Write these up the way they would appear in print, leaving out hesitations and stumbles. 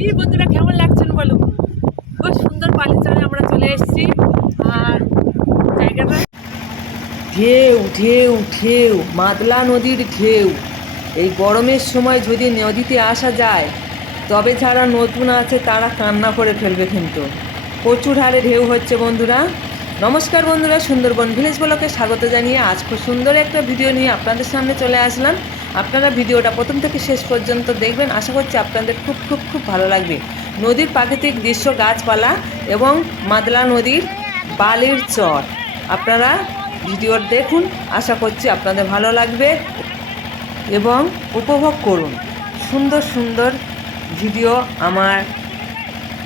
কি বন্ধুরা কেমন লাগছেন বলো। খুব সুন্দর বালিচরে আমরা চলে এসেছি। আর জায়গাটা ঢেউ ঢেউ ঢেউ, মাদলা নদীর ঢেউ। এই গরমের সময় যদি নদীতে আসা যায় তবে যারা নতুন আছে তারা কান্না করে ফেলবে। কিন্তু প্রচুর হারে ঢেউ হচ্ছে বন্ধুরা। নমস্কার বন্ধুরা, সুন্দরবন ভিলেজ ব্লগে স্বাগত জানিয়ে আজ খুব সুন্দর একটা ভিডিও নিয়ে আপনাদের সামনে চলে আসলাম। আপনারা ভিডিওটা প্রথম থেকে শেষ পর্যন্ত দেখবেন, আশা করছি আপনাদের খুব খুব খুব ভালো লাগবে। নদীর প্রাকৃতিক দৃশ্য, গাছপালা এবং মাদলা নদীর বালির চর, আপনারা ভিডিও দেখুন, আশা করছি আপনাদের ভালো লাগবে এবং উপভোগ করুন। সুন্দর সুন্দর ভিডিও আমার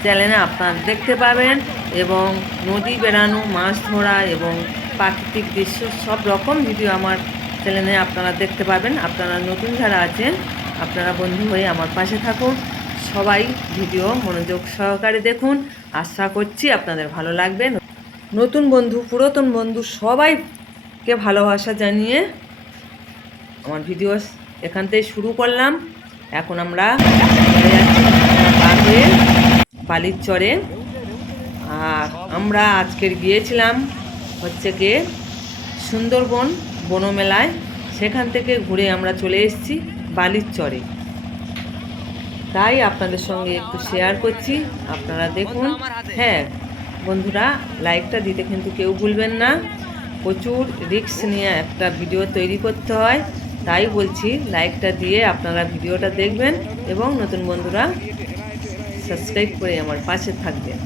চ্যানেলে আপনারা দেখতে পাবেন এবং নদী বেড়ানো, মাছ ধরা এবং প্রাকৃতিক দৃশ্য সব রকম ভিডিও আমার চ্যানেলে আপনারা দেখতে পাবেন। আপনারা নতুন যারা আছেন আপনারা বন্ধু হয়ে আমার পাশে থাকুন, সবাই ভিডিও মনোযোগ সহকারে দেখুন, আশা করছি আপনাদের ভালো লাগবে। নতুন বন্ধু, পুরাতন বন্ধু সবাইকে ভালোবাসা জানিয়ে আমার ভিডিও এখান থেকে শুরু করলাম। এখন আমরা চলে যাচ্ছি পার হয়ে বালির চরে। আর আমরা আজকের গিয়েছিলাম হচ্ছে গিয়ে সুন্দরবন বনমেলায়, সেখান থেকে ঘুরে আমরা চলে এসেছি বালির চরে। তাই আপনাদের সঙ্গে একটু শেয়ার করছি, আপনারা দেখুন। হ্যাঁ বন্ধুরা, লাইকটা দিতে কিন্তু কেউ ভুলবেন না। প্রচুর রিস্ক নিয়ে একটা ভিডিও তৈরি করতে হয়, তাই বলছি লাইকটা দিয়ে আপনারা ভিডিওটা দেখবেন এবং নতুন বন্ধুরা সাবস্ক্রাইব করে আমার পাশে থাকবেন।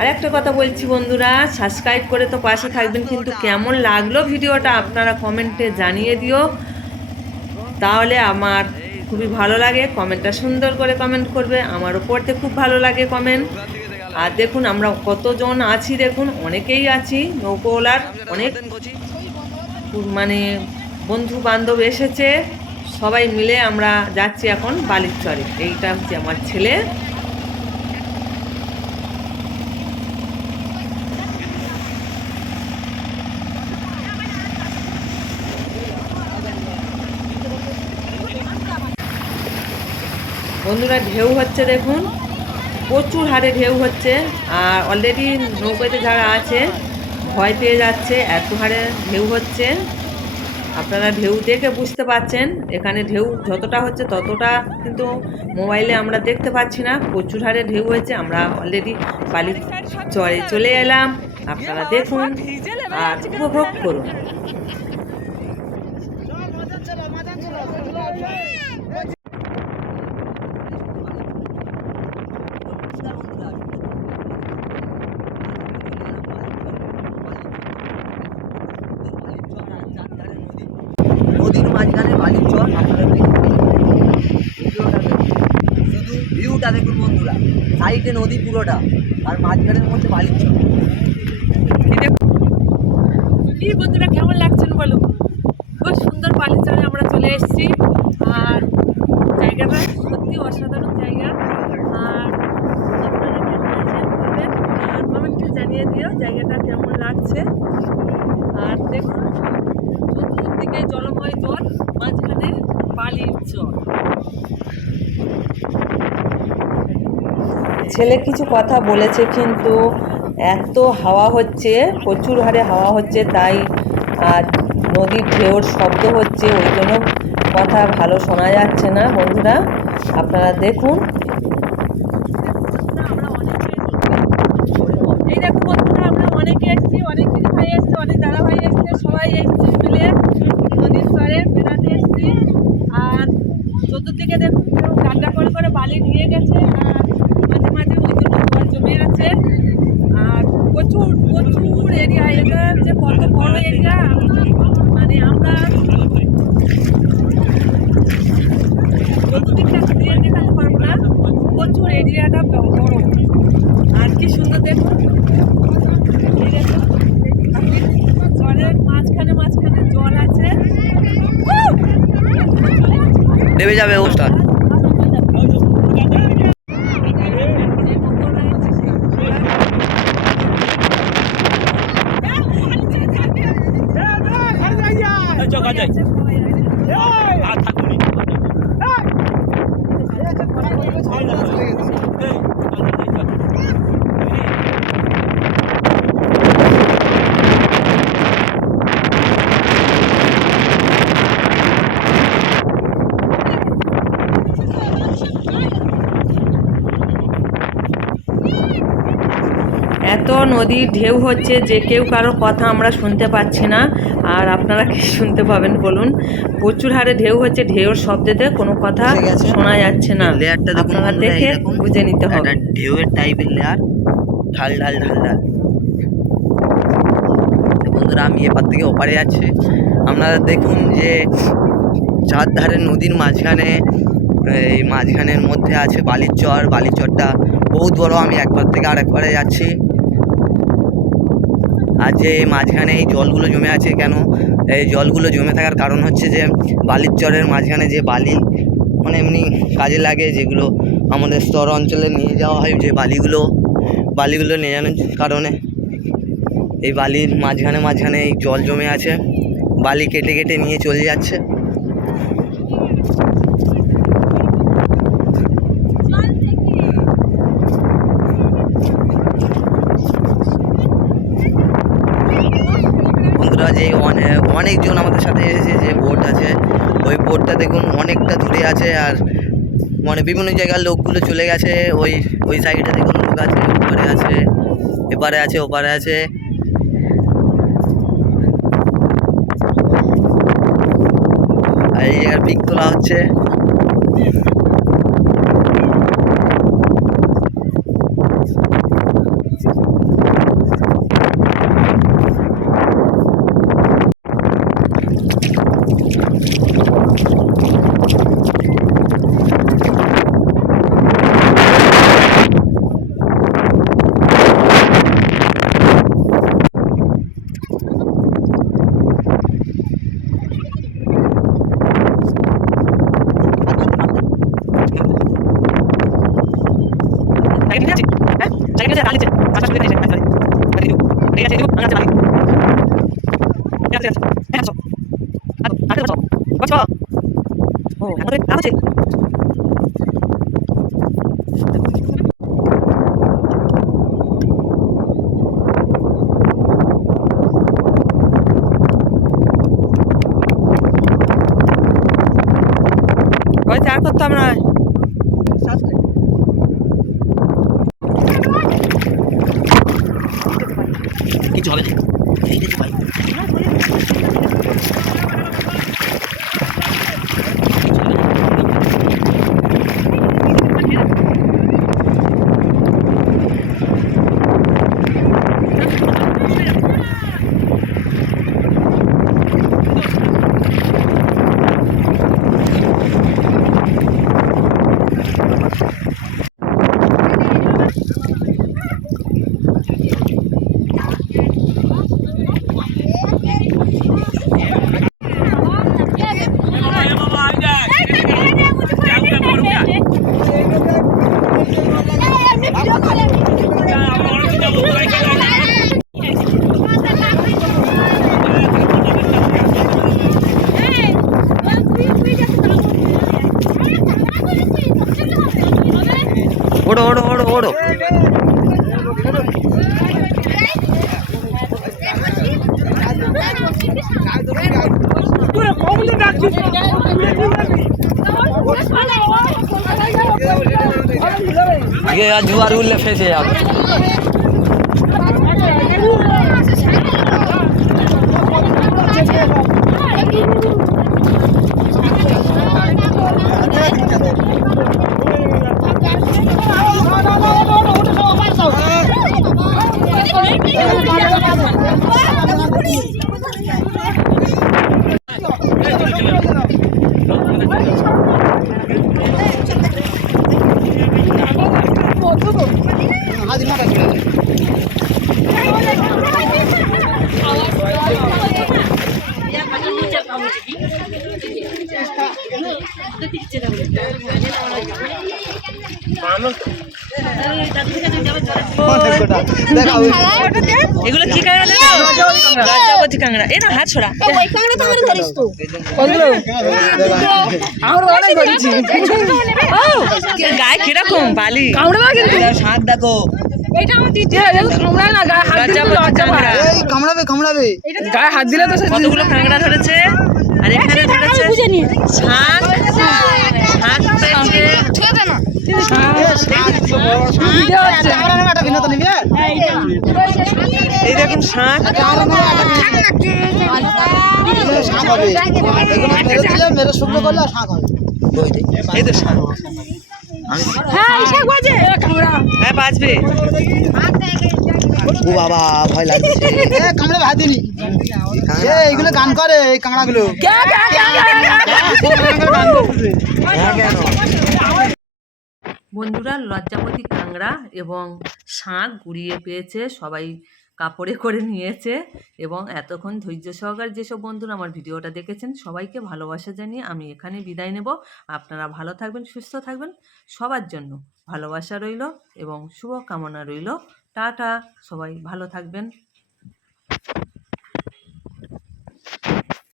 আর একটা কথা বলছি বন্ধুরা, সাবস্ক্রাইব করে তো পাশে থাকবেন, কিন্তু কেমন লাগলো ভিডিওটা আপনারা কমেন্টে জানিয়ে দিও, তাহলে আমার খুবই ভালো লাগে। কমেন্টটা সুন্দর করে কমেন্ট করবে, আমারও পড়তে খুব ভালো লাগে কমেন্ট। আর দেখুন আমরা কতজন আছি, দেখুন অনেকেই আছি, নৌকোওয়ালার অনেক মানে বন্ধু বান্ধব এসেছে, সবাই মিলে আমরা যাচ্ছি এখন বালির চরে। এইটা হচ্ছে আমার ছেলে। বন্ধুরা ঢেউ হচ্ছে দেখুন, প্রচুর হারে ঢেউ হচ্ছে। আর অলরেডি নৌকাতে যারা আছে ভয় পেয়ে যাচ্ছে, এত হারে ঢেউ হচ্ছে। আপনারা ঢেউ দেখে বুঝতে পারছেন, এখানে ঢেউ যতটা হচ্ছে ততটা কিন্তু মোবাইলে আমরা দেখতে পাচ্ছি না। প্রচুর হারে ঢেউ হয়েছে। আমরা অলরেডি বালির চরে চলে এলাম, আপনারা দেখুন আর উপভোগ করুন। নদীর মাঝখানে বালির চর, আপনারা দেখুন ভিডিওটা, শুধু ভিউটা দেখুন বন্ধুরা। সাইডে নদী পুরোটা, আর মাঝখানের মধ্যে বালির চর। কি বন্ধুরা কেমন লাগছেন বলো। খুব সুন্দর বালিচরে আমরা চলে এসেছি। আর জায়গাটা সত্যি অসাধারণ জায়গা। আর আপনারা কেমন আছেন বলবেন, আর কমেন্টে জানিয়ে দিও জায়গাটা কেমন লাগছে। আর দেখুন চতুর্দিকে জলময় জল, মাঝখানে বালির চর। ছেলে কিছু কথা বলেছে, কিন্তু এত হাওয়া হচ্ছে, প্রচুর হারে হাওয়া হচ্ছে, তাই আর নদীর ঢেউর শব্দ হচ্ছে, ওই জন্য কথা ভালো শোনা যাচ্ছে না। বন্ধুরা আপনারা দেখুন। এই দেখুন বন্ধুরা, আমরা অনেকে এসেছি, অনেক দিদি ভাই এসছে, অনেক দাদা ভাই এসছে, সবাই এসছে মিলে নদীর চরে বেড়াতে এসছি। আর চতুর্দিকে দেখুন গাড্ডা করে করে বালি নিয়ে গেছে, আর মাঝে মাঝে ওই জন্য জল জমে আছে। আর প্রচুর প্রচুর এরিয়া, এটা যে কত বড় এরিয়া, মানে আমরা চতুর্দিকটা ঘুরিয়ে দেখাতে পারবো না, প্রচুর এরিয়াটা বড়। আর কি সুন্দর দেখুন, জলের মাঝখানে মাঝখানে জল আছে, নেমে যাবে ওস্টার। এত নদীর ঢেউ হচ্ছে যে কেউ কারো কথা আমরা শুনতে পাচ্ছি না। আর আপনারা কি শুনতে পাবেন বলুন? প্রচুর হারে ঢেউ হচ্ছে, ঢেউর শব্দেতে কোনো কথা বুঝে গেছে? শোনা যাচ্ছে না। লেয়ারটা দেখুন আপনারা বন্ধুরা, দেখে এইরকম বুঝে নিতে হবে। একটা ঢেউয়ের টাইপের লেয়ার, ঢাল ঢাল ঢাল ঢাল। তো বন্ধুরা আমি এপার থেকে ওপারে যাচ্ছি। আপনারা দেখুন যে চারধারে নদীর মাঝখানে, এই মাঝখানের মধ্যে আছে বালির চর। বালির চরটা বহুত বড়। আমি একবার থেকে আর একবারে যাচ্ছি। আর যে মাঝখানে এই জলগুলো জমে আছে, কেন এই জলগুলো জমে থাকার কারণ হচ্ছে যে বালির চরের মাঝখানে যে বালি মানে এমনি কাজে লাগে, যেগুলো আমাদের স্তর অঞ্চলে নিয়ে যাওয়া হয়, যে বালিগুলো নিয়ে যাওয়ার কারণে এই বালির মাঝখানে মাঝখানে এই জল জমে আছে, বালি কেটে কেটে নিয়ে চলে যাচ্ছে। বন্ধুরা যে অনেকজন আমাদের সাথে এসেছে, যে বোট আছে ওই বোটটা দেখুন অনেকটা দূরে আছে। আর মানে বিভিন্ন জায়গার লোকগুলো চলে গেছে। ওই সাইডে দেখুন লোক আছে, ওপারে আছে, এপারে আছে, ওপারে আছে। আর এই জায়গার পিক তোলা হচ্ছে। ওই চার করতাম না। কিছু হবে না, এই দেখতে পাই। ওড়ো ওড়ো ওড়ো ওড়ো। ये जुआर उल्ले फेंसे যাবে। এগুলো কি কাঁকড়া জানো? লজ্জাবতী কাঁকড়া। এই না হাত ছড়া। গায়ে কিরকম বালি কামড়া, কিন্তু শাক দেখো। গায়ে হাত দিলে তো কতগুলো কাঁকড়া ধরেছে। আর এখানে ধরেছে শাক, শাক পেয়েছে। ভিডিও হচ্ছে। এই দেখুন শাঁখ, এই তো শাঁখ। হ্যাঁ বাজবে। ও বাবা ভয় লাগছে। কামড়ে ভাত দিনি এইগুলো গান করে এই কাঁকড়াগুলো হ্যাঁ কেন? বন্ধুরা লজ্জাপতি কাঁকড়া এবং শাঁখ গুড়িয়ে পেয়েছে, সবাই কাপড়ে করে নিয়েছে। এবং এতক্ষণ ধৈর্য সহকারে যেসব বন্ধুরা আমার ভিডিওটা দেখেছেন সবাইকে ভালোবাসা জানিয়ে আমি এখানে বিদায় নেব। আপনারা ভালো থাকবেন, সুস্থ থাকবেন, সবার জন্য ভালোবাসা রইল এবং শুভ কামনা রইল। টাটা, সবাই ভালো থাকবেন।